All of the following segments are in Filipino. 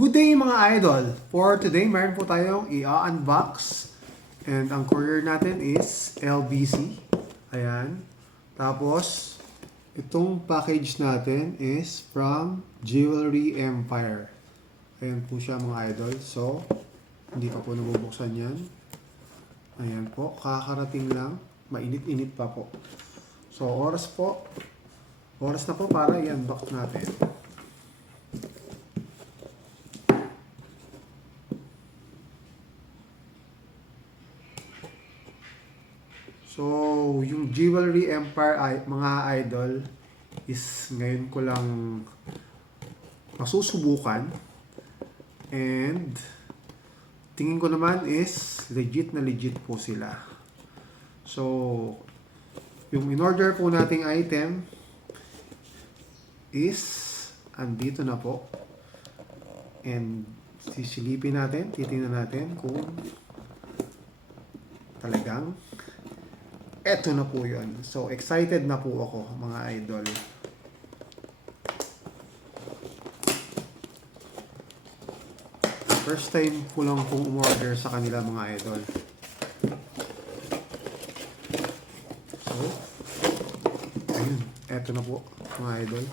Good day mga idol! For today, meron po tayong i-unbox. And ang courier natin is LBC. Ayan. Tapos, itong package natin is from Jewelry Empire. Ayan po siya mga idol. So, hindi pa po nabubuksan yan. Ayan po. Kakarating lang. Mainit-init pa po. So, oras po. Oras na po para i-unbox natin. So, yung Jewelry Empire, mga idol, is ngayon ko lang masusubukan. And, tingin ko naman is legit na legit po sila. So, yung in-order po nating item is andito na po. And, sisilipin natin, titingnan natin kung talagang eto na po yun. So, excited na po ako, mga idol. First time ko lang pong umorder sa kanila, mga idol. So, ayun. Eto na po, mga idol.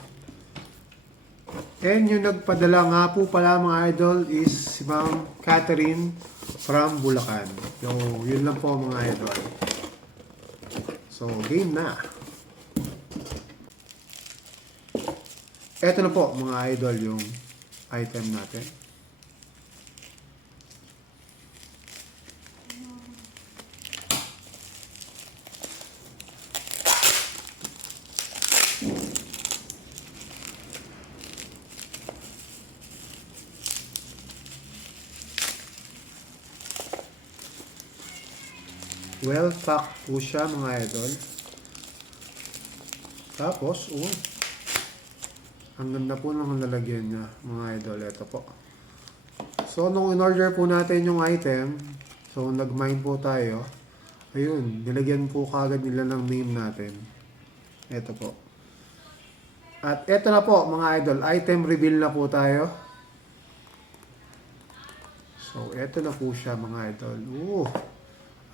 And yung nagpadala nga po pala, mga idol, is si Ma'am Catherine from Bulacan. So, yun lang po, mga idol. So, game na. Eto na po, mga idol, yung item natin. Well packed po siya, mga idol. Tapos, ang ganda po ng lalagyan niya, mga idol. Ito po. So, nung in-order po natin yung item, so, nag-mine po tayo. Ayun, nilagyan po kagad nila ng name natin. Ito po. At ito na po, mga idol. Item reveal na po tayo. So, ito na po siya, mga idol.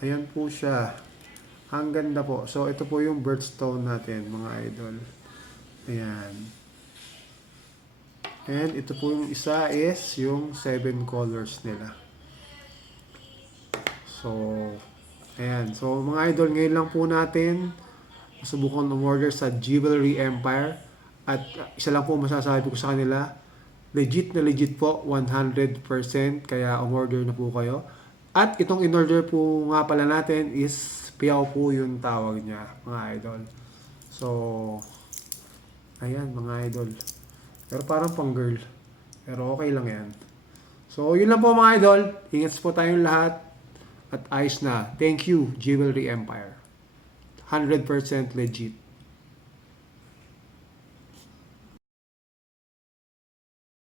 Ayan po siya. Ang ganda po. So, ito po yung birthstone natin, mga idol. Ayan. And ito po yung isa is yung 7 colors nila. So, ayan. So, mga idol, ngayon lang po natin subukan umorder sa Jewelry Empire. At isa lang po masasabi ko sa kanila, legit na legit po, 100%. Kaya umorder na po kayo. At itong in-order po nga pala natin is Piao po yung tawag niya, mga idol. So, ayan, mga idol. Pero parang pang girl. Pero okay lang yan. So, yun lang po, mga idol. Ingat po tayong lahat. At ayos na. Thank you, Jewelry Empire. 100% legit.